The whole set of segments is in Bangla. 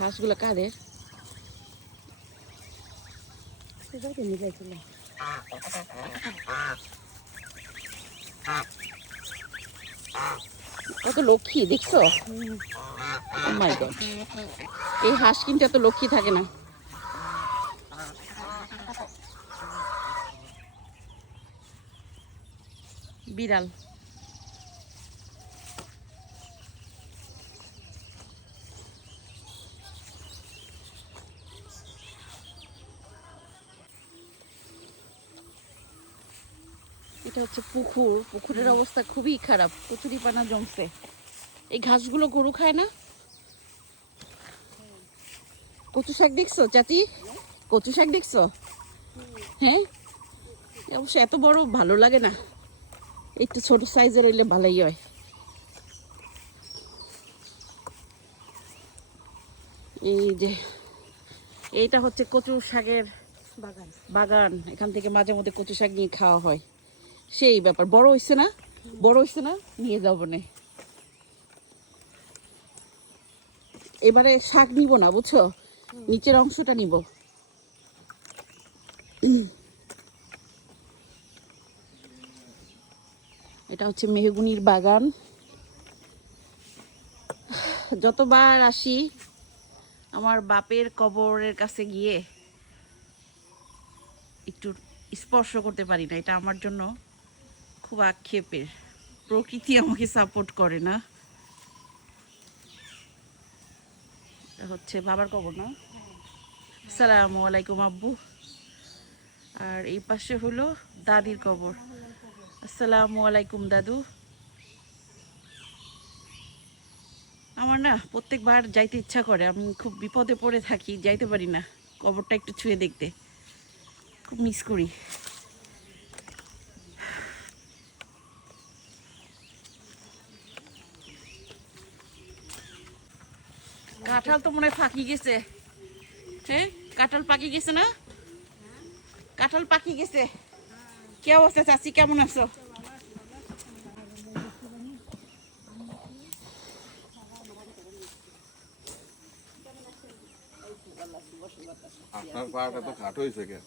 হাঁসগুলো কাদের? কত লক্ষ্মী দেখছো? Oh my God! এই হাঁস কিন্তু এত লক্ষ্মী থাকে না। বিড়াল এটা হচ্ছে পুকুর। পুকুরের অবস্থা খুবই খারাপ, কচুরি পানা জমছে। এই ঘাসগুলো গরু খায় না? কচু শাক দেখছো চাচি? কচু শাক দেখছো? হ্যাঁ, অবশ্য এত বড় ভালো লাগে না, একটু ছোট সাইজের হইলে ভালোই হয়। এই যে এইটা হচ্ছে কচু শাকের বাগান। বাগান এখান থেকে মাঝে মধ্যে কচু শাক নিয়ে খাওয়া হয়। সেই ব্যাপার। বড় হইছে না? বড় হইছে না? নিয়ে যাবো না। এবারে শাক নিব না, বুঝছো, নিচের অংশটা নিব। এটা হচ্ছে মেহগুনির বাগান। যতবার আসি আমার বাপের কবরের কাছে গিয়ে একটু স্পর্শ করতে পারি না, এটা আমার জন্য খুব আক্ষেপের। প্রকৃতি আমাকে সাপোর্ট করে না। এটা হচ্ছে বাবার কবর না? আসসালামু আলাইকুম আব্বু। আর এই পাশে হলো দাদির কবর। আসসালামু আলাইকুম দাদু। আমার না প্রত্যেকবার যাইতে ইচ্ছা করে, আমি খুব বিপদে পড়ে থাকি, যাইতে পারি না। কবরটা একটু ছুঁয়ে দেখতে খুব মিস করি। কাঁঠাল তো মনে হয় ফাঁকি গেছে। হ্যাঁ, কাঁঠাল পাকি গেছে না? কাঁঠাল পাকি গেছে। কি অবস্থা চাচি, কেমন আছো? আপনার পাটা তো খাটো হয়েছে কেন?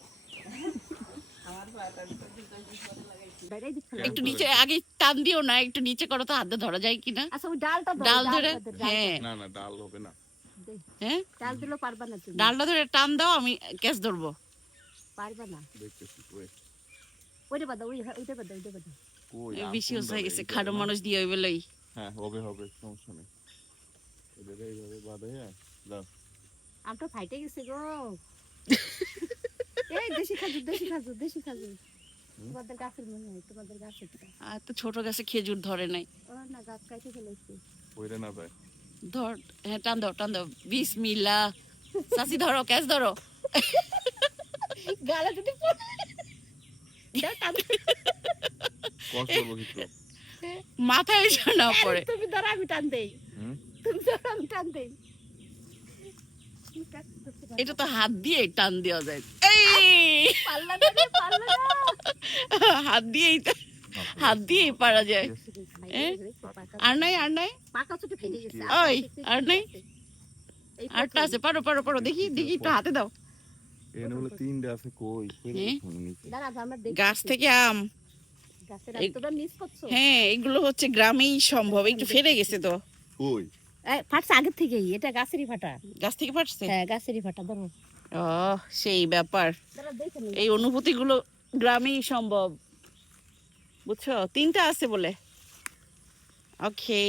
একটু নিচে আগে টান দিও না, একটু নিচে করো তো, হাতে ধরা যায় কিনা। আচ্ছা ওই ডালটা ডাল ধরে। হ্যাঁ না না, ডাল হবে না। হ্যাঁ, ডাল দিলে পারবা না তুমি। ডালটা ধরে টান দাও, আমি ক্যাচ ধরবো। পারবা না, দেখতেছি কই ওইটা বাদা, ওইটা বাদা, ওইটা বাদা। কই বেশি আপন হয়ে ডালে গেছে, এইটা খাটো না? মানুষ দিয়ে হইবে লই। হ্যাঁ হবে হবে, সমস্যা নেই। এটাকে এইভাবে বাঁধে দাও। আমটা ফাইটে গেছে গো। এই দেশি খাজুর, দেশি খাজুর, দেশি খাজুর। তোমাদের গাছের মনে হয়, তোমাদের গাছের। আর তো ছোট গাছে খেজুর ধরে নাই। ও না, গাছ কাইটে ফেলেছে। কইরে না যায়। ধর, হ্যাঁ টান দাও, টান দাও। বিসমিল্লাহ। চাচি ধরো, ক্যাচ ধরো। গালা দুটি দাও, টান। কষ্ট করবো কিছু। মাথায় এসে না পড়ে। তুমি ধরো, আমি টান দেই। হুম, তুমি ধরো, আমি টান দেই। এটা তো হাত দিয়ে টান দেওয়া যায়। এই পাল্লা না রে, পাল্লা না। হাত দিয়েই হাত দিয়েই পারা যায়। আর নাই, আর নাই। পাকা ছোট ফেটে গেছে। ওই আর নাই, আরটা আছে। পারো পারো পারো, দেখি দেখি, একটু হাতে দাও। এখানে বলে তিনটে আছে, কই গাছ থেকে আম। হ্যাঁ, এগুলো হচ্ছে গ্রামেই সম্ভব। একটু ফেটে গেছে তো। কই ফাটছে আগের থেকেই, এটা গাছেরই ফাটা। গাছ থেকে ফাটছে? হ্যাঁ, গাছেরই ফাটা। ধরো। ও, সেই ব্যাপার। এই অনুভূতি গুলো গ্রামেই সম্ভব, বুঝছো? তিনটা আছে বলে। ওকে।